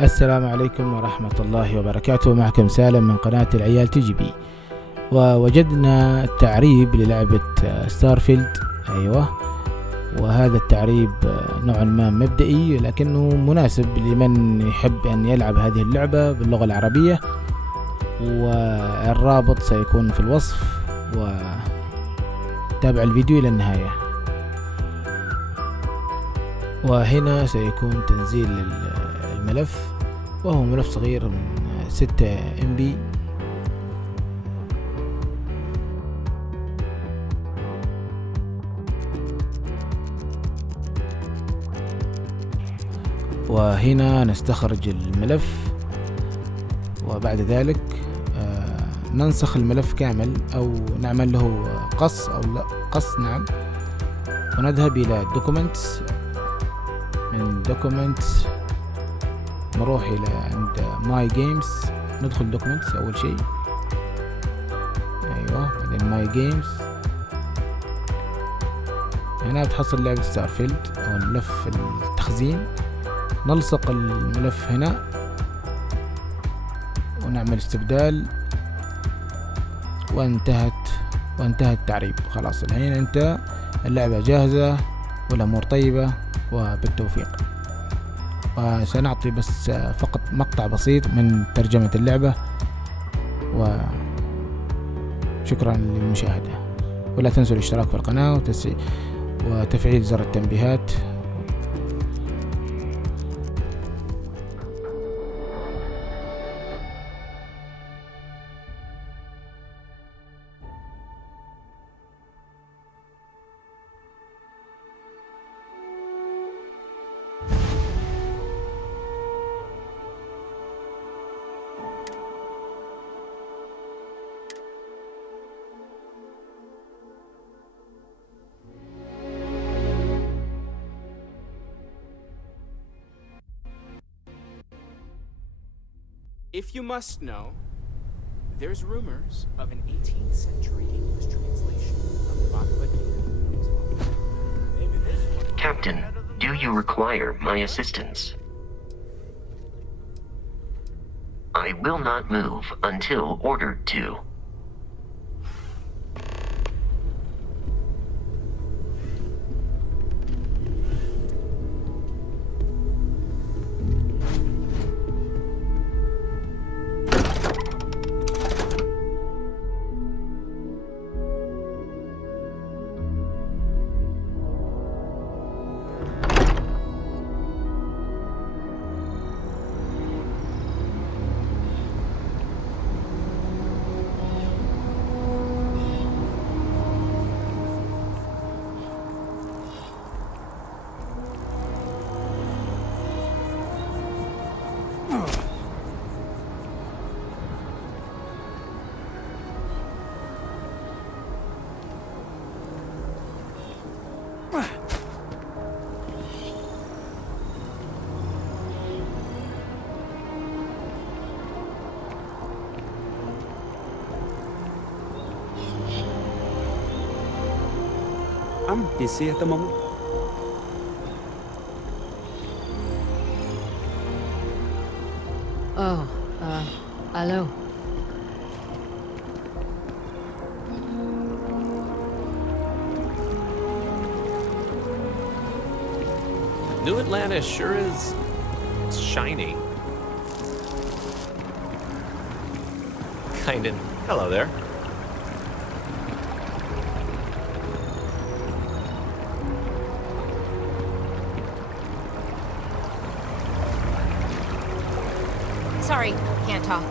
السلام عليكم ورحمة الله وبركاته. معكم سالم من قناة العيال TGB. ووجدنا تعريب للعبة ستارفيلد. أيوة، وهذا التعريب نوعا ما مبدئي لكنه مناسب لمن يحب أن يلعب هذه اللعبة باللغة العربية، والرابط سيكون في الوصف، وتابع الفيديو إلى النهاية. وهنا سيكون تنزيل الملف، وهو ملف صغير من 6 MB. وهنا نستخرج الملف، وبعد ذلك ننسخ الملف كامل أو نعمل له قص أو لا قص، نعم. ونذهب إلى Documents، من Documents نروح إلى عند My Games، ندخل Documents أول شيء. أيوة، بعدين My Games. هنا بتحصل لعبة ستارفيلد أو ملف التخزين. نلصق الملف هنا ونعمل استبدال، وانتهى التعريب. خلاص الحين انت اللعبة جاهزة والأمور طيبة، وبالتوفيق. وسنعطي بس فقط مقطع بسيط من ترجمة اللعبة، وشكرا للمشاهدة. ولا تنسوا الاشتراك في القناة وتفعيل زر التنبيهات. If you must know, there's rumors of an 18th century English translation of the Bhagavad Gita. Captain, do you require my assistance? I will not move until ordered to. I'm busy at the moment. Oh, hello. New Atlanta sure is shiny. Kinda. Hello there. Sorry, can't talk.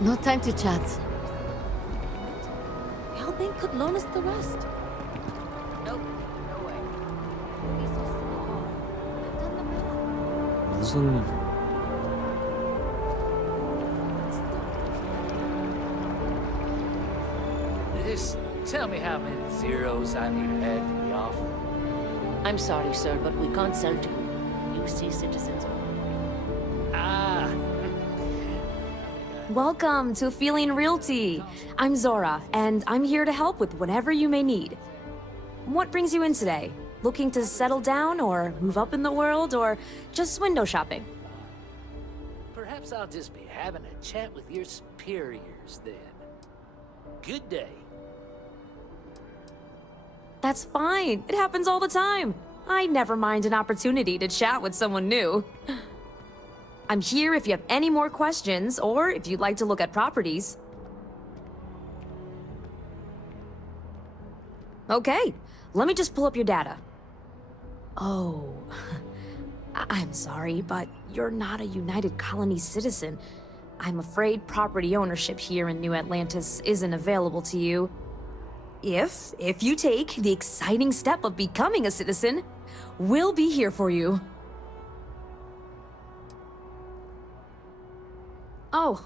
No time to chat. Helping could loan us the rest. Nope, no way. 무슨 Just tell me how many zeros I need to add to the offer. I'm sorry, sir, but we can't sell to UC citizens. Ah. Welcome to Feeling Realty. I'm Zora, and I'm here to help with whatever you may need. What brings you in today? Looking to settle down or move up in the world or just window shopping? Perhaps I'll just be having a chat with your superiors then. Good day. That's fine. It happens all the time. I never mind an opportunity to chat with someone new. I'm here if you have any more questions or if you'd like to look at properties. Okay, let me just pull up your data. Oh, I'm sorry, but you're not a United Colony citizen. I'm afraid property ownership here in New Atlantis isn't available to you. If you take the exciting step of becoming a citizen, we'll be here for you. Oh,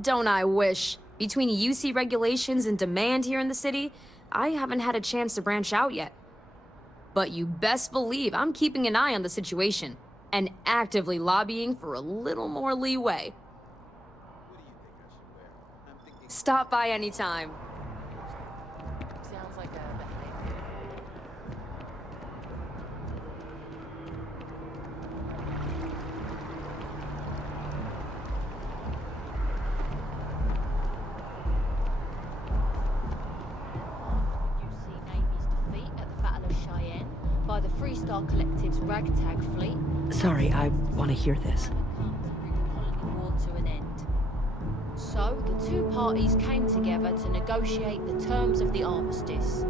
don't I wish. Between UC regulations and demand here in the city, I haven't had a chance to branch out yet. But you best believe I'm keeping an eye on the situation and actively lobbying for a little more leeway. Stop by anytime. Sounds like a by the Freestar Collective's ragtag fleet. Sorry, I want to hear this. Colony war to an end. So the two parties came together to negotiate the terms of the armistice.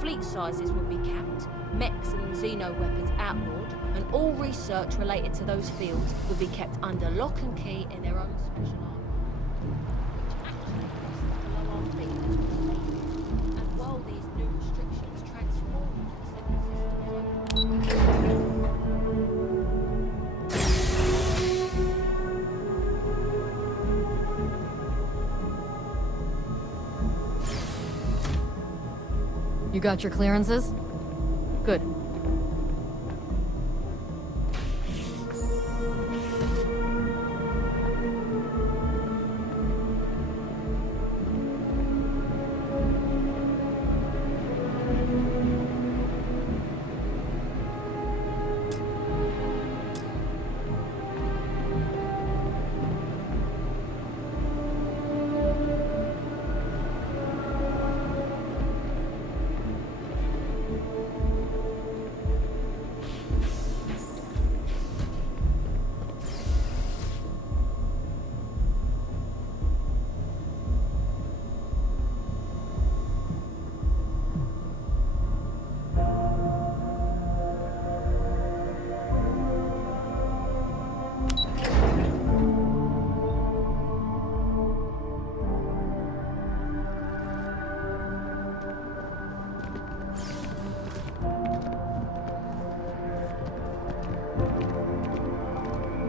Fleet sizes would be capped, mechs and xeno weapons outlawed, and all research related to those fields would be kept under lock and key in their own special army. And while these new restrictions transformed You got your clearances? Good.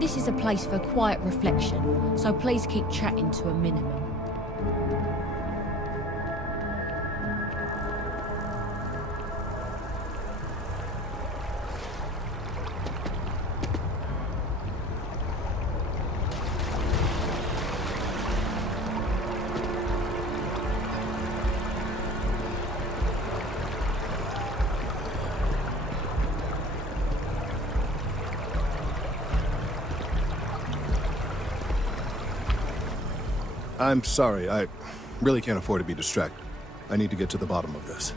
This is a place for quiet reflection, so please keep chatting to a minimum. I'm sorry, I really can't afford to be distracted. I need to get to the bottom of this.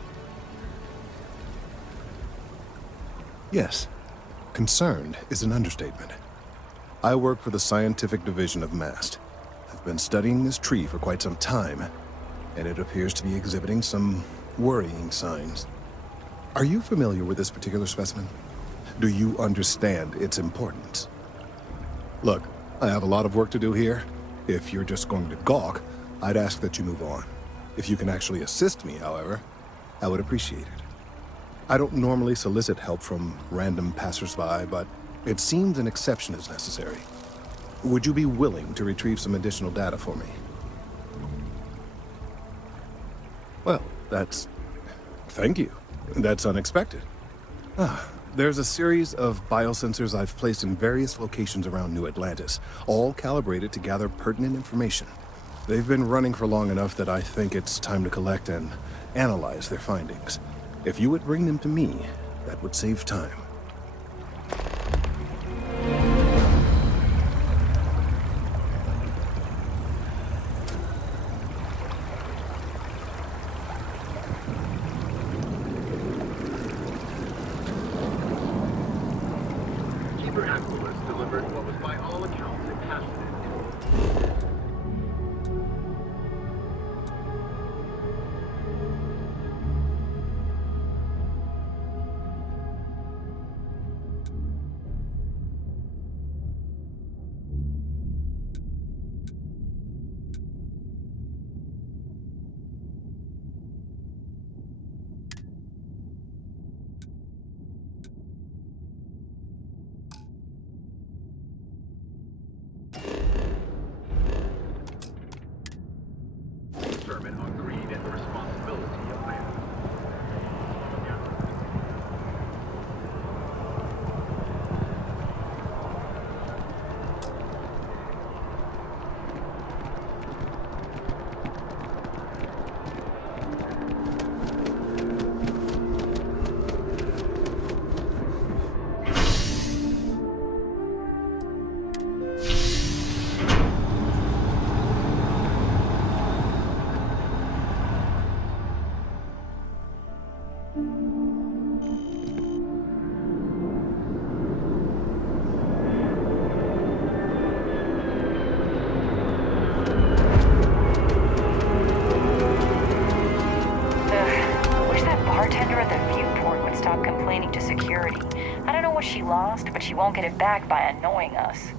Yes, concerned is an understatement. I work for the scientific division of MAST. I've been studying this tree for quite some time, and it appears to be exhibiting some worrying signs. Are you familiar with this particular specimen? Do you understand its importance? Look, I have a lot of work to do here. If you're just going to gawk, I'd ask that you move on. If you can actually assist me, however, I would appreciate it. I don't normally solicit help from random passersby, but it seems an exception is necessary. Would you be willing to retrieve some additional data for me? Well, thank you. That's unexpected. There's a series of biosensors I've placed in various locations around New Atlantis, all calibrated to gather pertinent information. They've been running for long enough that I think it's time to collect and analyze their findings. If you would bring them to me, that would save time. delivered what was by all accounts a passionate. But she won't get it back by annoying us.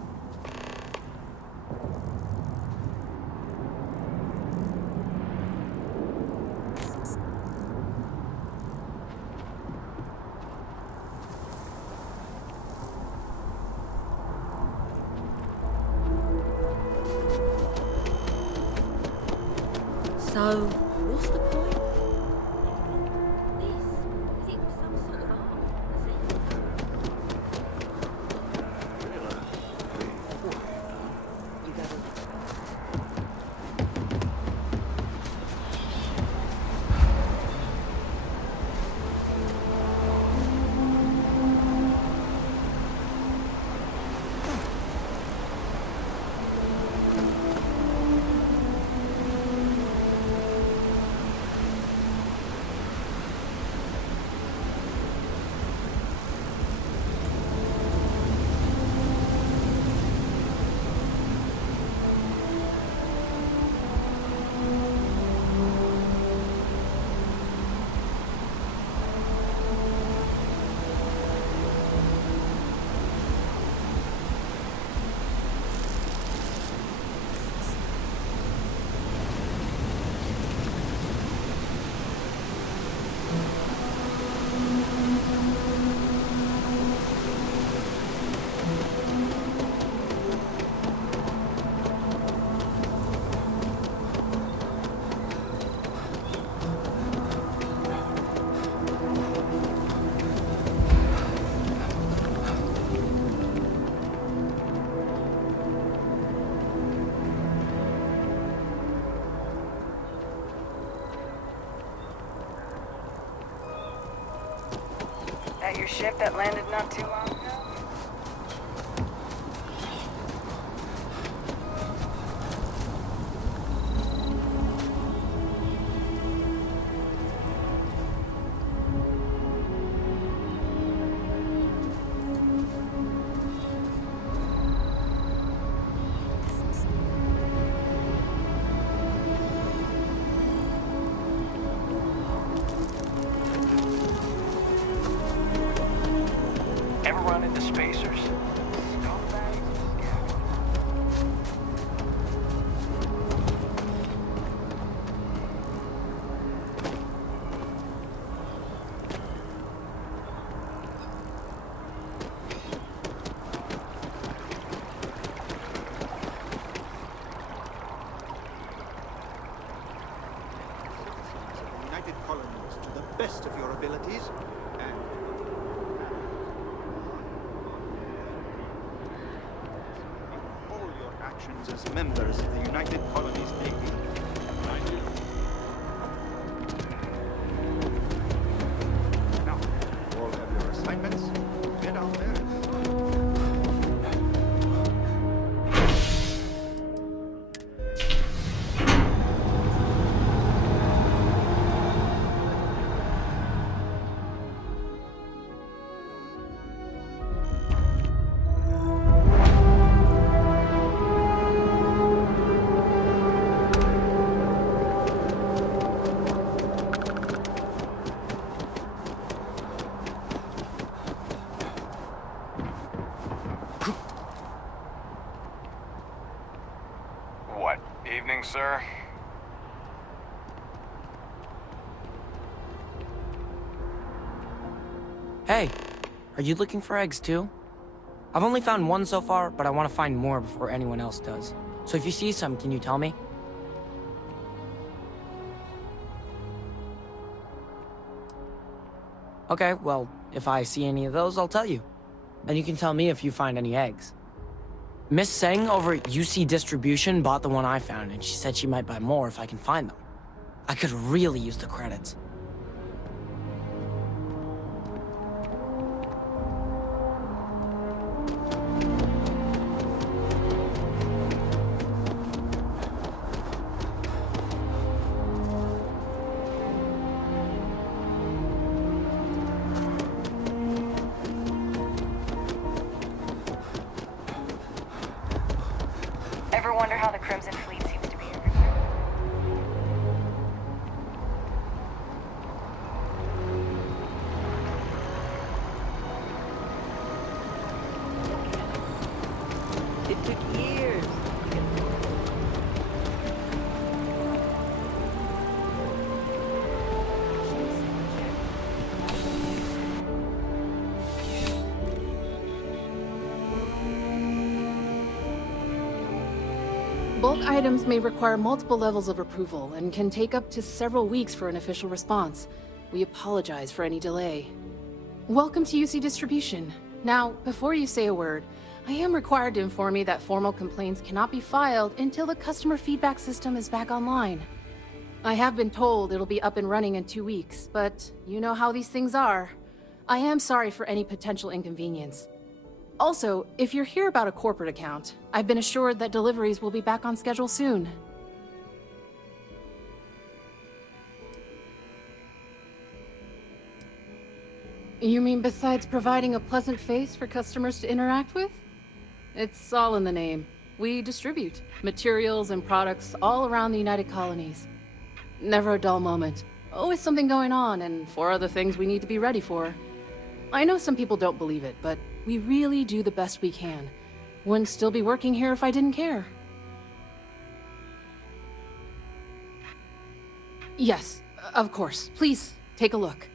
So, what's the point? That your ship that landed not too long ago? Everyone functions as members of the United Colonies Navy? I do. Now, all have your assignments. Get out there. What, evening, sir? Hey, are you looking for eggs too? I've only found one so far, but I want to find more before anyone else does. So if you see some, can you tell me? Okay, well, if I see any of those, I'll tell you. And you can tell me if you find any eggs. Miss Seng over at UC Distribution bought the one I found, and she said she might buy more if I can find them. I could really use the credits. Ever wonder how the Crimson Fleet seems to be everywhere? It took years. Bulk items may require multiple levels of approval and can take up to several weeks for an official response. We apologize for any delay. Welcome to UC Distribution. Now, before you say a word, I am required to inform you that formal complaints cannot be filed until the customer feedback system is back online. I have been told it'll be up and running in 2 weeks, but you know how these things are. I am sorry for any potential inconvenience. Also, if you're here about a corporate account, I've been assured that deliveries will be back on schedule soon. You mean besides providing a pleasant face for customers to interact with? It's all in the name. We distribute materials and products all around the United Colonies. Never a dull moment. Always something going on and 4 other things we need to be ready for. I know some people don't believe it, but we really do the best we can. Wouldn't still be working here if I didn't care. Yes, of course. Please, take a look.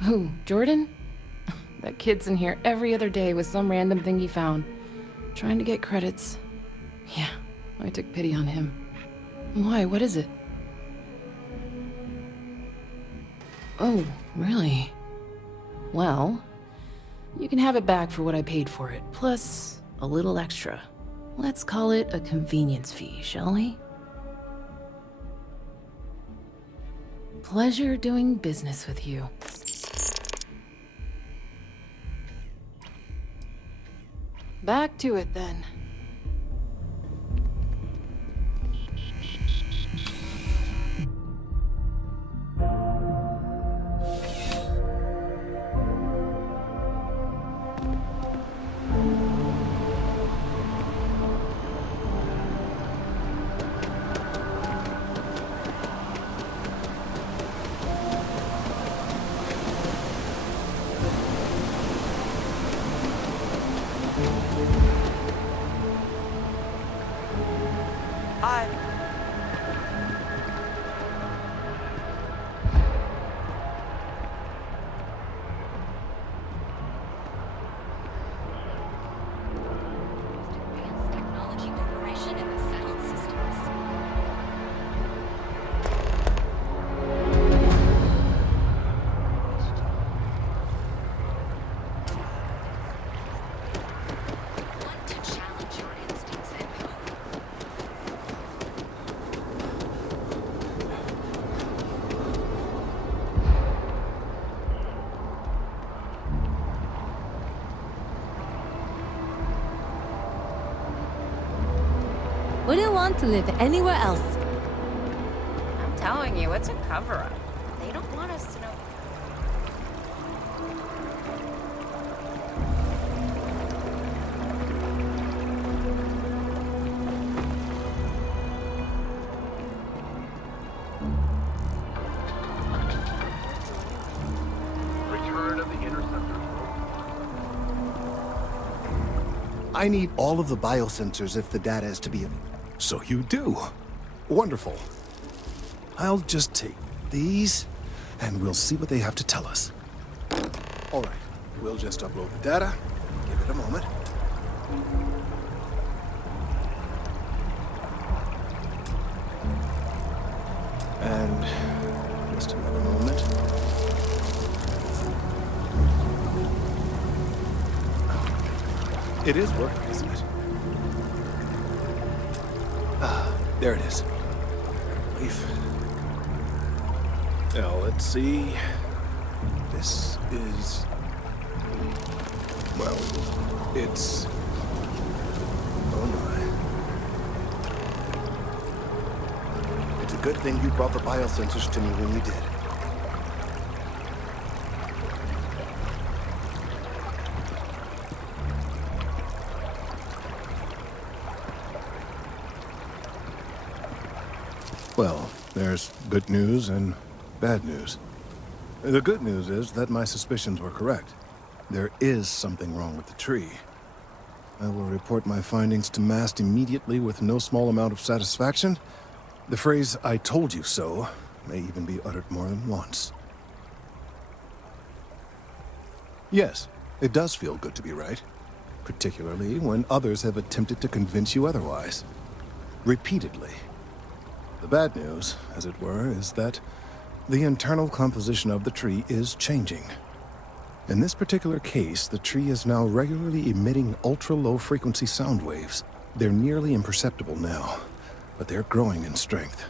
Who, Jordan? That kid's in here every other day with some random thing he found. Trying to get credits. Yeah, I took pity on him. Why, what is it? Oh, really? Well, you can have it back for what I paid for it, plus a little extra. Let's call it a convenience fee, shall we? Pleasure doing business with you. Back to it then. Hi. Technology Corporation in the sound systems. Want to challenge your instincts and hope. Wouldn't want to live anywhere else. I'm telling you, it's a cover-up. They don't want us to know. Return of the interceptor. I need all of the biosensors if the data is to be... So you do. Wonderful. I'll just take these, and we'll see what they have to tell us. All right, we'll just upload the data. Give it a moment. And just another moment. It is working, isn't it? Ah, there it is. Relief. Now, let's see. This is... Well, it's... Oh my. It's a good thing you brought the biosensors to me when you did. Well, there's good news and bad news. The good news is that my suspicions were correct. There is something wrong with the tree. I will report my findings to MAST immediately with no small amount of satisfaction. The phrase, "I told you so," may even be uttered more than once. Yes, it does feel good to be right, particularly when others have attempted to convince you otherwise. Repeatedly. The bad news, as it were, is that the internal composition of the tree is changing. In this particular case, the tree is now regularly emitting ultra-low frequency sound waves. They're nearly imperceptible now, but they're growing in strength.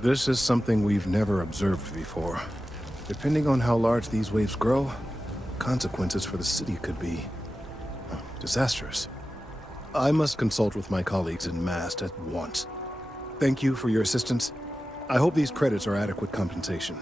This is something we've never observed before. Depending on how large these waves grow, consequences for the city could be disastrous. I must consult with my colleagues in MAST at once. Thank you for your assistance. I hope these credits are adequate compensation.